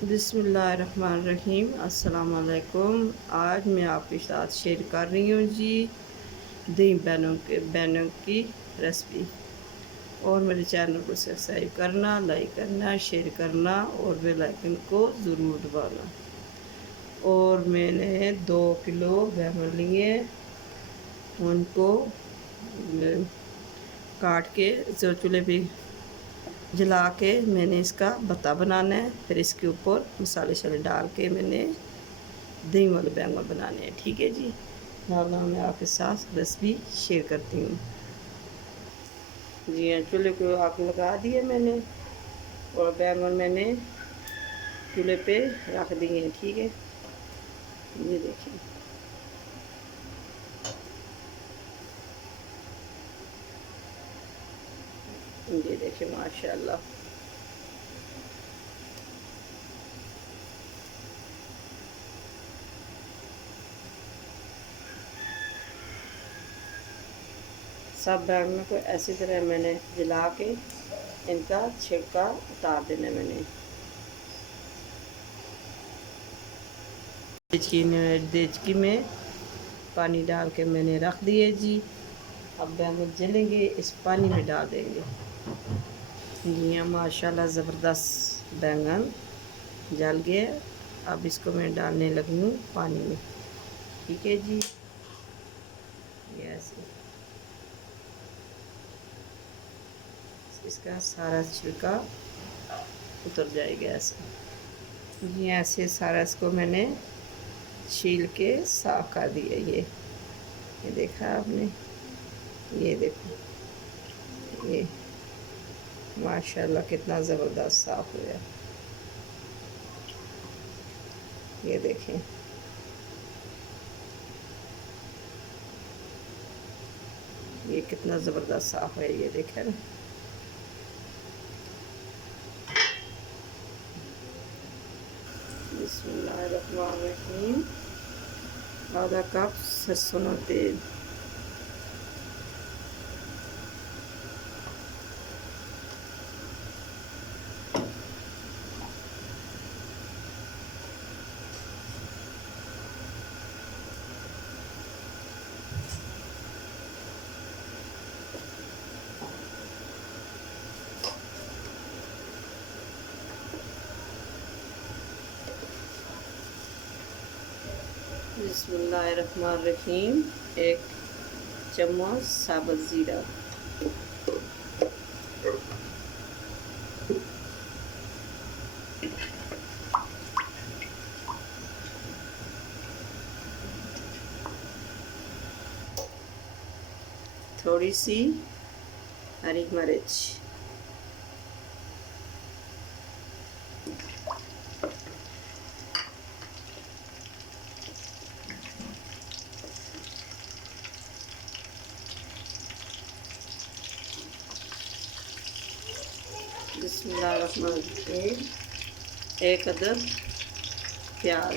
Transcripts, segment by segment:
बिस्मिल्लाहिर्रहमानिर्रहीम। अस्सलाम वालेकुम। आज मैं आपके साथ शेयर कर रही हूँ जी दही बैनों की रेसिपी। और मेरे चैनल को सब्सक्राइब करना, लाइक करना, शेयर करना और बेल आइकन को ज़रूर दबाना। और मैंने 2 किलो बैंगन लिए, उनको काट के चूल्हे पे जला के मैंने इसका भत्ता बनाना है। फिर इसके ऊपर मसाले शसाले डाल के मैंने दही वाले बैंगन बनाने हैं। ठीक है जी, ना मैं आपके साथ रेसिपी शेयर करती हूँ। जी हाँ, चूल्हे को आग लगा दिया मैंने और बैंगन मैंने चूल्हे पे रख दिए हैं। ठीक है, ये देखिए, ये देखिए माशाल्लाह। सब बैंगनों को ऐसी तरह मैंने जला के इनका छिलका उतार देना मैंने। देचकी में पानी डाल के मैंने रख दिए जी। अब बैंगन जलेंगे, इस पानी में डाल देंगे। जी हाँ, माशाल्लाह ज़बरदस्त बैंगन जल गया। अब इसको मैं डालने लगी हूँ पानी में। ठीक है जी, ये ऐसे इसका सारा छिलका उतर जाएगा ऐसे। जी ऐसे सारा इसको मैंने छील के साफ कर दिया। ये देखा आपने, ये देखो, ये माशाल्लाह कितना ज़बरदस्त साफ हुआ। ये देखें, ये कितना ज़बरदस्त साफ है, ये देखें ना। बिस्मिल्लाहिर्रहमानिर्रहीम। आधा कप सरसों का तेल, बिस्मिल्लाहिर्रहमानिर्रहीम। 1 चम्मच साबुत ज़ीरा, थोड़ी सी हरी मिर्च, बिस्मिल्लाहिर्रहमानिर्रहीम। 1 अदद प्याज,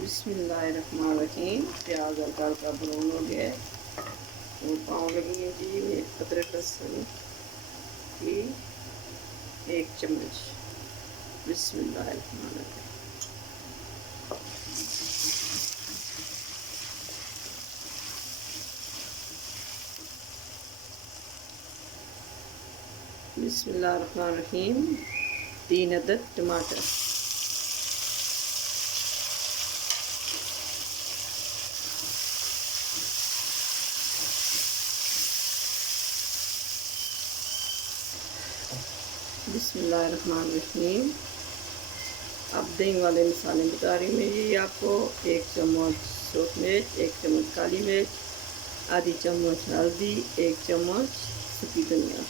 बिस्मिल्लाहिर्रहमानिर्रहीम। प्याज हल्का हल्का ब्राउन हो गया है और पाँव लगी है जी ये अदरक लहसुन की 1 चम्मच। बिस्मिल्लाहिर्रहमानिर्रहीम। बिस्मिल्लाहिर्रहमानिर्रहीम। 3 अदद टमाटर, बिस्मिल्लाहिर्रहमानिर्रहीम। अब दही वाले मसाले बता रही हूँ मैं ये आपको। 1 चम्मच सूख मिर्च, 1 चम्मच काली मिर्च, आधी चम्मच हल्दी, 1 चम्मच सूखी धनिया।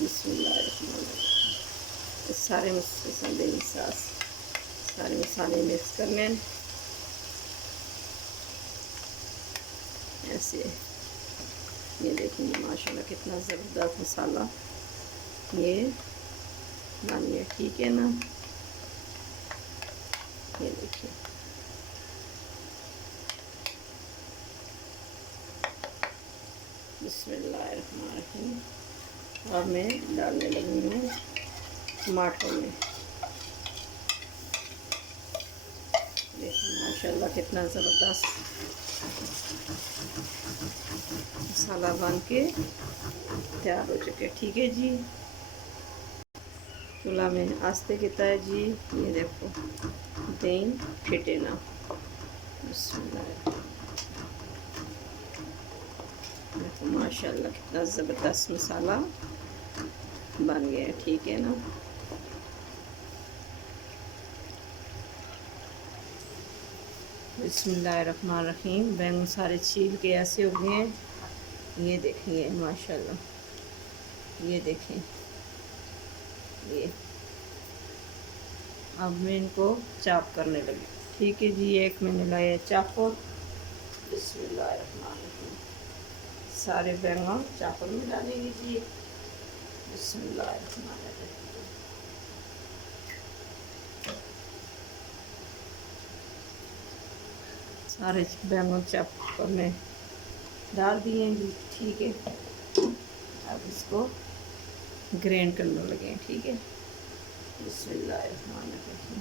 बिस्मिल्लाहिर्रहमानिर्रहीम। सारे मसाले सारे मसाले मिक्स करने ऐसे। ये देखेंगे माशाल्लाह कितना ज़बरदस्त मसाला ये बन गया। ठीक है ना, ये देखिए, बिस्मिल्लाहिर्रहमानिर्रहीम। अब मैं डालने लगी हूँ टमाटर में। देखिए माशाल्लाह कितना ज़बरदस्त मसाला बन के तैयार हो चुके। ठीक है जी, चूल्हा में आस्ते किता है जी। ये देखो दही फिटे ना। बिस्मिल्लाह, देखो माशाल्लाह कितना ज़बरदस्त मसाला बन गया है। ठीक है ना, बिस्मिल्लाहिर्रहमानिर्रहीम। बैंगन सारे छील के ऐसे हो गए हैं। ये देखेंगे माशाल्लाह, ये देखें ये। अब मैं इनको चॉप करने लगी। ठीक है जी, एक मैंने लाया चाकू। बिस्मिल्लाहिर्रहमानिर्रहीम, सारे बैंगन चाकू में डालेंगे जी। बिस्मिल्लाहिर्रहमानिर्रहीम, सारे बैंगन चाकू में डाल दिए जी। ठीक है, अब इसको ग्राइंड करने लगे। ठीक है, बिस्मिल्लाहिर्रहमानिर्रहीम।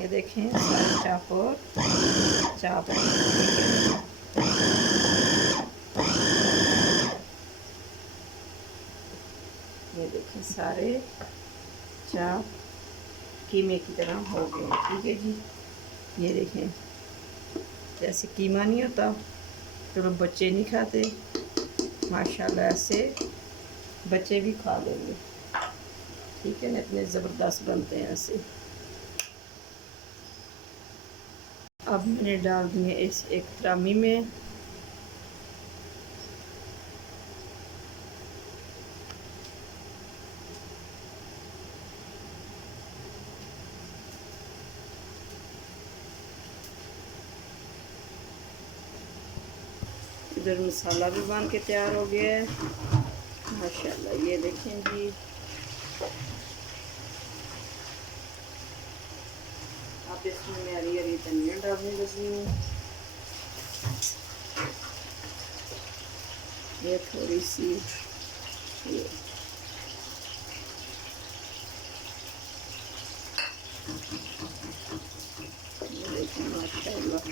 ये देखें सारे चाप चाप। ये देखें सारे चाप कीमे की तरह हो गए। ठीक है जी, ये देखें जैसे कीमा नहीं होता तो लोग बच्चे नहीं खाते, माशाल्लाह ऐसे बच्चे भी खा लेंगे। ठीक है ना, इतने ज़बरदस्त बनते हैं ऐसे। अब मैंने डाल दिए इस एक त्रामी में। इधर मसाला भी बन के तैयार हो गया है माशाल्लाह। ये देखें जी, अब इसमें मैं हरी हरी धनिया डालने लगी हूँ। ये थोड़ी सी ये देखें माशाल्लाह।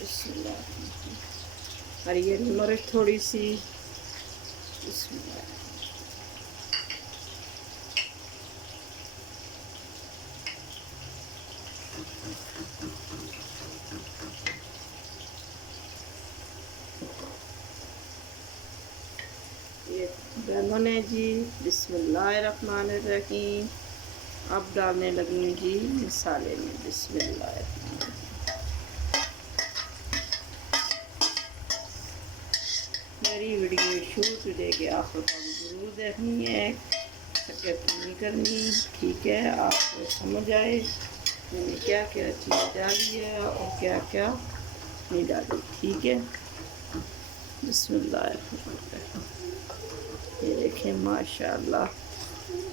बिस्मिल्लाह, हरी हरी मिर्च थोड़ी सी। बिस्मिल्लाह, ये बैंगन है जी। बिस्मिल्लाहिर्रहमानिर्रहीम। अब डालने लगी हूँ जी मसाले में। बिस्मिल्लाहिर्रहमानिर्रहीम। मेरी वीडियो शुरू से लेके आखिर तक ज़रूर देखनी है, स्किप नहीं करनी। ठीक है, आपको समझ आए मैंने क्या क्या चीज़ डाली है और क्या क्या नहीं डाली। ठीक है, बिस्मिल्लाह। ये देखें माशाल्लाह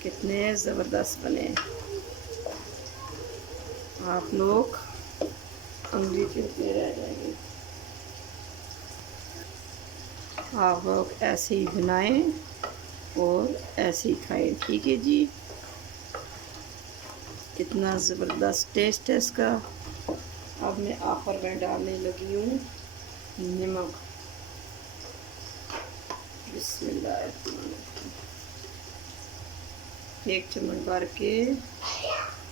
कितने ज़बरदस्त बने। आप लोग अंगली चलते रह जाएंगे। आप लोग ऐसे ही बनाएं और ऐसे ही खाएं। ठीक है जी, कितना ज़बरदस्त टेस्ट है इसका। अब मैं आखिर में डालने लगी हूँ नमक। बिस्मिल्लाह, एक चम्मच भर के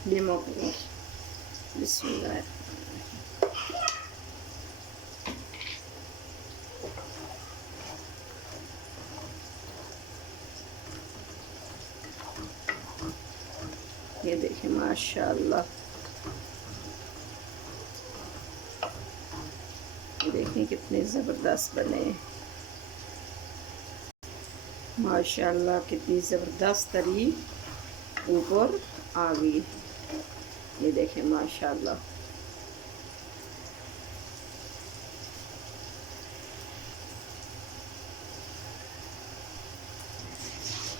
नमक। बिस्मिल्लाह, ये देखें माशाल्लाह, देखें कितने ज़बरदस्त बने। माशाल्लाह कितनी ज़बरदस्त तरी ऊपर आ गई। ये देखें माशाल्लाह।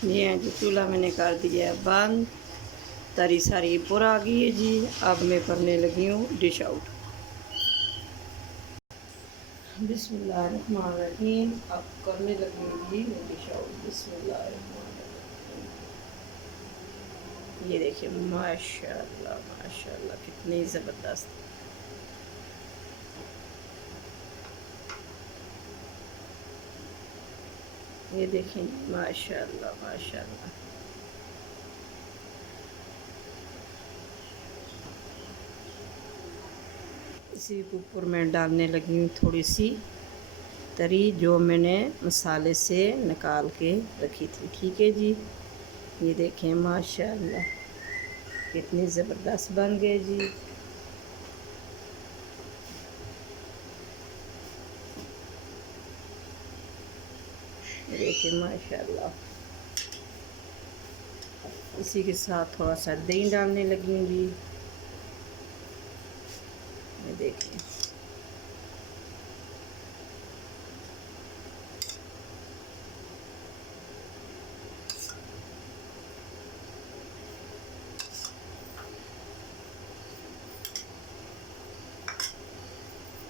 ये है जी, चूल्हा मैंने कर दिया है बंद। तरी सारी ऊपर आ गई है जी। अब मैं करने लगी हूँ डिश आउट। बिस्मिल्लाहिर्रहमानिर्रहीम। अब करने लगी हूँ जी मैं डिश आउट। बिस्मिल्लाहिर्रहमानिर्रहीम। ये देखिए माशाल्लाह माशाल्लाह कितनी ज़बरदस्त। ये देखें माशाल्लाह माशाल्लाह। इसी के ऊपर मैं डालने लगी हूँ थोड़ी सी तरी जो मैंने मसाले से निकाल के रखी थी। ठीक है जी। ये देखें माशाल्लाह कितनी ज़बरदस्त बन गए जी। ये देखिए माशाल्लाह। इसी के साथ थोड़ा सा दही डालने लगी हूँ जी। ये देखिए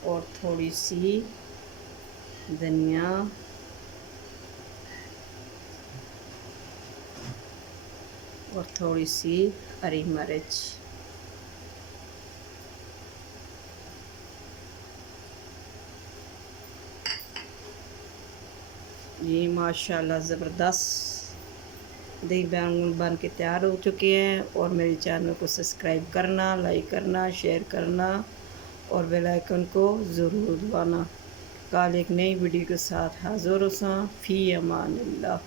और थोड़ी सी धनिया और थोड़ी सी हरी मिर्च। ये माशाल्लाह ज़बरदस्त दही बन के तैयार हो चुके हैं। और मेरे चैनल को सब्सक्राइब करना, लाइक करना, शेयर करना और बेल आइकन को ज़रूर दबाना। कल एक नई वीडियो के साथ हाज़िर होसां। फ़ी अमानिल्लाह।